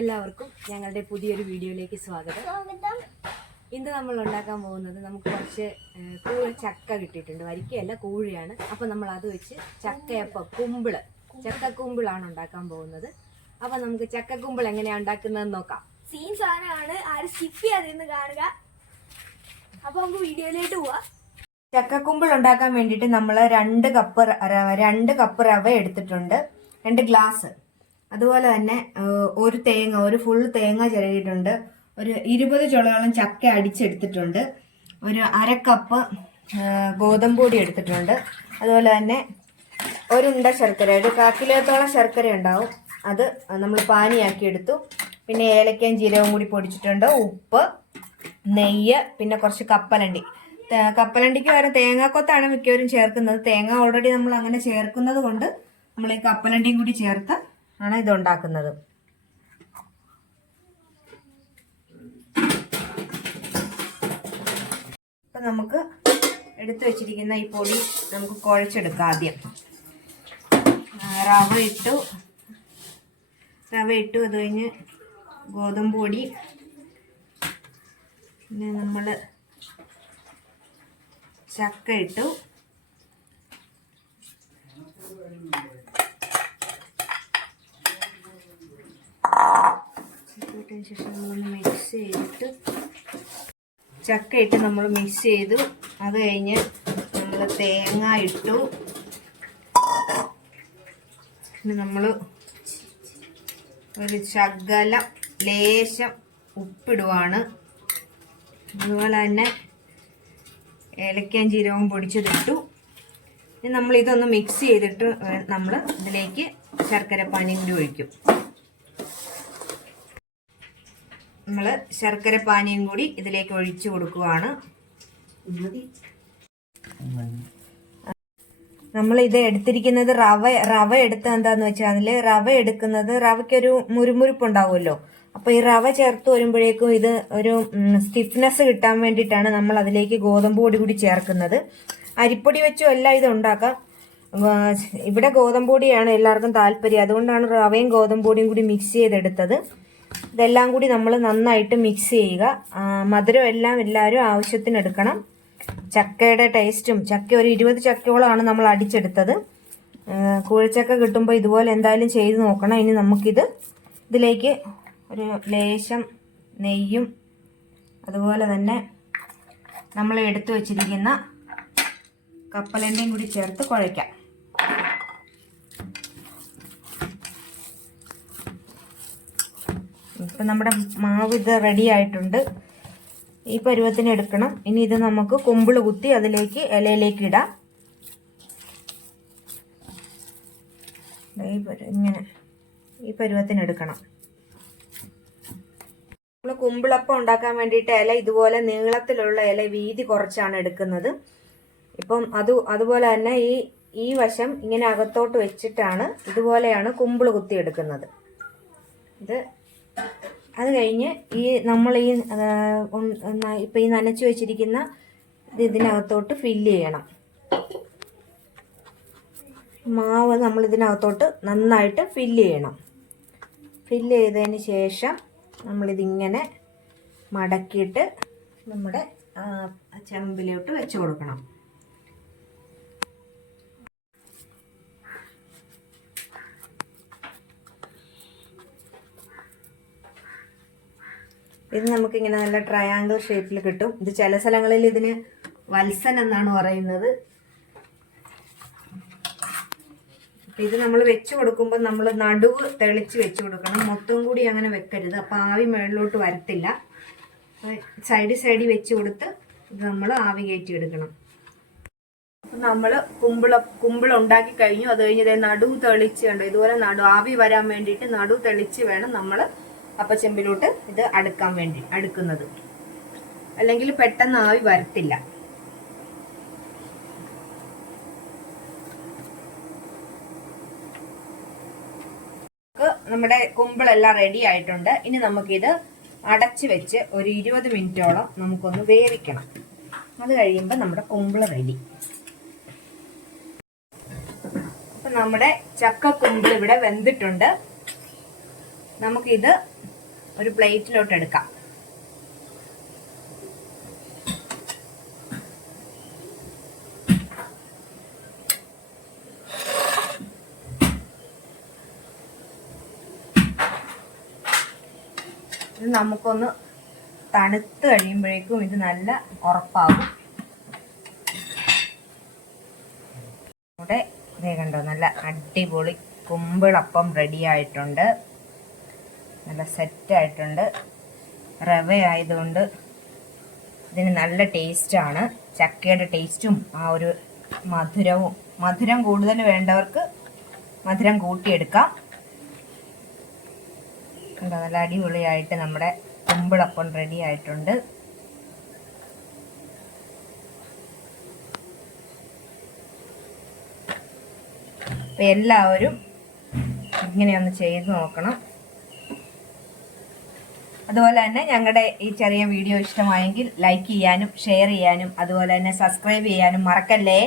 എല്ലാവർക്കും ഞങ്ങളുടെ പുതിയൊരു വീഡിയോയിലേക്ക് സ്വാഗതം. ഇന്ന് നമ്മൾ ഉണ്ടാക്കാൻ പോകുന്നത് നമുക്ക് കുറച്ച് കൂഴ ചക്ക കിട്ടിയിട്ടുണ്ട്. വരിക്കയല്ല കൂഴിയാണ്. അപ്പം നമ്മൾ അത് വെച്ച് ചക്കയപ്പം കുമ്പിൾ. ചക്കക്കുമ്പിളാണ് ഉണ്ടാക്കാൻ പോകുന്നത്. അപ്പം നമുക്ക് ചക്കക്കുമ്പിൾ എങ്ങനെയാ ഉണ്ടാക്കുന്നതെന്ന് നോക്കാം. സീൻ സാധനമാണ്. ആരും സ്കിപ്പ് അതിന്ന് കാണുക. അപ്പൊ നമുക്ക് വീഡിയോയിലേക്ക് പോവാം. ചക്കക്കുമ്പിൾ ഉണ്ടാക്കാൻ വേണ്ടിയിട്ട് നമ്മൾ രണ്ട് കപ്പ് രണ്ട് കപ്പ് റവ എടുത്തിട്ടുണ്ട്. രണ്ട് ഗ്ലാസ്. അതുപോലെ തന്നെ ഒരു തേങ്ങ ഒരു ഫുൾ തേങ്ങ ചിരകിയിട്ടുണ്ട്. ഒരു ഇരുപത് ചുളയോളം ചക്ക അടിച്ചെടുത്തിട്ടുണ്ട്. ഒരു അരക്കപ്പ് കപ്പ് ഏഹ്, ഗോതമ്പ് പൊടി എടുത്തിട്ടുണ്ട്. അതുപോലെ തന്നെ ഒരുണ്ട ശർക്കര ഒരു കാക്കിലോത്തോളം ശർക്കര ഉണ്ടാവും. അത് നമ്മൾ പാനിയാക്കി എടുത്തു. പിന്നെ ഏലക്കയും ജീരകവും കൂടി പൊടിച്ചിട്ടുണ്ട്. ഉപ്പ് നെയ്യ് പിന്നെ കുറച്ച് കപ്പലണ്ടി. കപ്പലണ്ടിക്ക് വേറെ തേങ്ങാക്കൊത്താണ് മിക്കവരും ചേർക്കുന്നത്. തേങ്ങ ഓൾറെഡി നമ്മൾ അങ്ങനെ ചേർക്കുന്നത് കൊണ്ട് നമ്മൾ ഈ കപ്പലണ്ടിയും കൂടി ചേർത്ത് ആണ് ഇത് ഉണ്ടാക്കുന്നത് അപ്പം നമുക്ക് എടുത്തു വച്ചിരിക്കുന്ന ഈ പൊടി നമുക്ക് കുഴച്ചെടുക്കാം ആദ്യം. റവ ഇട്ടു. റവ ഇട്ടു അത് കഴിഞ്ഞ് ഗോതമ്പ് പൊടി. പിന്നെ നമ്മൾ ചക്ക ഇട്ടു. ഇട്ടതിന് ശേഷം നമ്മളൊന്ന് മിക്സ് ചെയ്തിട്ട് ചക്ക ഇട്ട് നമ്മൾ മിക്സ് ചെയ്തു. അത് കഴിഞ്ഞ് നമ്മൾ തേങ്ങ ഇട്ടു. പിന്നെ നമ്മൾ ഒരു ശകലം ലേശം ഉപ്പിടുവാണ്. അതുപോലെ തന്നെ ഏലക്കയും ജീരകവും പൊടിച്ചതിട്ടു. നമ്മൾ ഇതൊന്ന് മിക്സ് ചെയ്തിട്ട് നമ്മൾ ഇതിലേക്ക് ശർക്കര പാനിയും കൂടി ഒഴിക്കും. നമ്മൾ ശർക്കര പാനിയും കൂടി ഇതിലേക്ക് ഒഴിച്ചു കൊടുക്കുവാണ്. നമ്മൾ ഇത് എടുത്തിരിക്കുന്നത് റവ റവ എടുത്ത എന്താന്ന് വെച്ചാൽ അതിൽ റവ എടുക്കുന്നത് റവയ്ക്കൊരു മുരുമുരുപ്പ് ഉണ്ടാവുമല്ലോ അപ്പൊ ഈ റവ ചേർത്ത് വരുമ്പോഴേക്കും ഇത് ഒരു സ്റ്റിഫ്നെസ് കിട്ടാൻ വേണ്ടിയിട്ടാണ് നമ്മൾ അതിലേക്ക് ഗോതമ്പ് പൊടി കൂടി ചേർക്കുന്നത്. അരിപ്പൊടി വെച്ചും എല്ലാം ഇത് ഉണ്ടാക്കാം. ഇവിടെ ഗോതമ്പ് പൊടിയാണ് എല്ലാവർക്കും താല്പര്യം. അതുകൊണ്ടാണ് റവയും ഗോതമ്പ് പൊടിയും കൂടി മിക്സ് ചെയ്തെടുത്തത്. ഇതെല്ലാം കൂടി നമ്മൾ നന്നായിട്ട് മിക്സ് ചെയ്യുക. മധുരം എല്ലാം എല്ലാവരും ആവശ്യത്തിന് എടുക്കണം ചക്കയുടെ ടേസ്റ്റും ചക്ക ഒരു ഇരുപത് ചക്കയോളമാണ് നമ്മൾ അടിച്ചെടുത്തത്. കൂഴച്ചക്ക കിട്ടുമ്പോൾ ഇതുപോലെ എന്തായാലും ചെയ്ത് നോക്കണം. ഇനി നമുക്കിത് ഇതിലേക്ക് ഒരു ലേശം നെയ്യും അതുപോലെ തന്നെ നമ്മൾ എടുത്തു വച്ചിരിക്കുന്ന കപ്പലെണ്ണയും കൂടി ചേർത്ത് കുഴയ്ക്കാം. ഇപ്പം നമ്മുടെ മാവ് ഇത് റെഡി ആയിട്ടുണ്ട്. ഈ പരുവത്തിന് എടുക്കണം. ഇനി ഇത് നമുക്ക് കൊമ്പിൾ കുത്തി അതിലേക്ക് ഇലയിലേക്ക് ഇടാം. ഇങ്ങനെ ഈ പരുവത്തിന് എടുക്കണം. നമ്മൾ കുമ്പിളപ്പം ഉണ്ടാക്കാൻ വേണ്ടിയിട്ട് ഇല ഇതുപോലെ നീളത്തിലുള്ള ഇല വീതി കുറച്ചാണ് എടുക്കുന്നത്. ഇപ്പം അത് അതുപോലെ തന്നെ ഈ ഈ വശം ഇങ്ങനെ അകത്തോട്ട് വെച്ചിട്ടാണ് ഇതുപോലെയാണ് കുമ്പിൾ കുത്തി എടുക്കുന്നത്. ഇത് അത് കഴിഞ്ഞ് ഈ നമ്മൾ ഈ ഇപ്പം ഈ നനച്ചു വെച്ചിരിക്കുന്ന ഇത് ഇതിനകത്തോട്ട് ഫില്ല് ചെയ്യണം. മാവ് നമ്മൾ ഇതിനകത്തോട്ട് നന്നായിട്ട് ഫില്ല് ചെയ്യണം. ഫില്ല് ചെയ്തതിന് ശേഷം നമ്മളിതിങ്ങനെ മടക്കിയിട്ട് നമ്മുടെ ചെമ്പിലോട്ട് വെച്ച് കൊടുക്കണം. ഇത് നമുക്കിങ്ങനെ നല്ല ട്രയാങ്കിൾ ഷേപ്പിൽ കിട്ടും. ഇത് ചില സ്ഥലങ്ങളിൽ ഇതിന് വത്സൻ എന്നാണ് പറയുന്നത്. ഇത് നമ്മൾ വെച്ച് കൊടുക്കുമ്പോൾ നമ്മൾ നടുവ് തെളിച്ച് വെച്ച് കൊടുക്കണം. മൊത്തം കൂടി അങ്ങനെ വെക്കരുത്. അപ്പം ആവി മുകളിലോട്ട് വരത്തില്ല. സൈഡ് സൈഡിൽ വെച്ച് കൊടുത്ത് ഇത് നമ്മൾ ആവി കയറ്റി എടുക്കണം. അപ്പം നമ്മൾ കുമ്പിള കുമ്പിള ഉണ്ടാക്കി കഴിഞ്ഞു. അത് കഴിഞ്ഞ് നടുവ് തെളിച്ച് കണ്ടോ? ഇതുപോലെ നടു ആവി വരാൻ വേണ്ടിയിട്ട് നടു തെളിച്ച് വേണം നമ്മൾ അപ്പച്ചെമ്പിലോട്ട് ഇത് അടുക്കാൻ വേണ്ടി അടുക്കുന്നത്. അല്ലെങ്കിൽ പെട്ടെന്ന് ആവി വരത്തില്ല. നമ്മുടെ കുമ്പിളെല്ലാം റെഡി ആയിട്ടുണ്ട്. ഇനി നമുക്കിത് അടച്ചു വെച്ച് ഒരു ഇരുപത് മിനിറ്റോളം നമുക്കൊന്ന് വേവിക്കണം. അത് കഴിയുമ്പോൾ നമ്മുടെ കുമ്പിൾ റെഡി അപ്പൊ നമ്മുടെ ചക്ക കുമ്പിൾ ഇവിടെ വെന്തിട്ടുണ്ട്. നമുക്കിത് ഒരു പ്ലേറ്റിലോട്ട് എടുക്കാം. ഇത് നമുക്കൊന്ന് തണുത്ത് കഴിയുമ്പോഴേക്കും ഇത് നല്ല ഉറപ്പാകും. ഇവിടെ ഇതേ കണ്ടോ നല്ല അടിപൊളി കുമ്പിളപ്പം റെഡി ആയിട്ടുണ്ട് നല്ല സെറ്റായിട്ടുണ്ട്. റവ ആയതുകൊണ്ട് ഇതിന് നല്ല ടേസ്റ്റാണ്. ചക്കയുടെ ടേസ്റ്റും ആ ഒരു മധുരവും മധുരം കൂടുതൽ വേണ്ടവർക്ക് മധുരം കൂട്ടിയെടുക്കാം. നല്ല അടിപൊളിയായിട്ട് നമ്മുടെ കുമ്പിളപ്പം റെഡി ആയിട്ടുണ്ട്. അപ്പം എല്ലാവരും ഇങ്ങനെയൊന്ന് ചെയ്ത് നോക്കണം. അതുപോലെ തന്നെ ഞങ്ങളുടെ ഈ ചെറിയ വീഡിയോ ഇഷ്ടമായെങ്കിൽ ലൈക്ക് ചെയ്യാനും ഷെയർ ചെയ്യാനും അതുപോലെ തന്നെ സബ്സ്ക്രൈബ് ചെയ്യാനും മറക്കല്ലേ?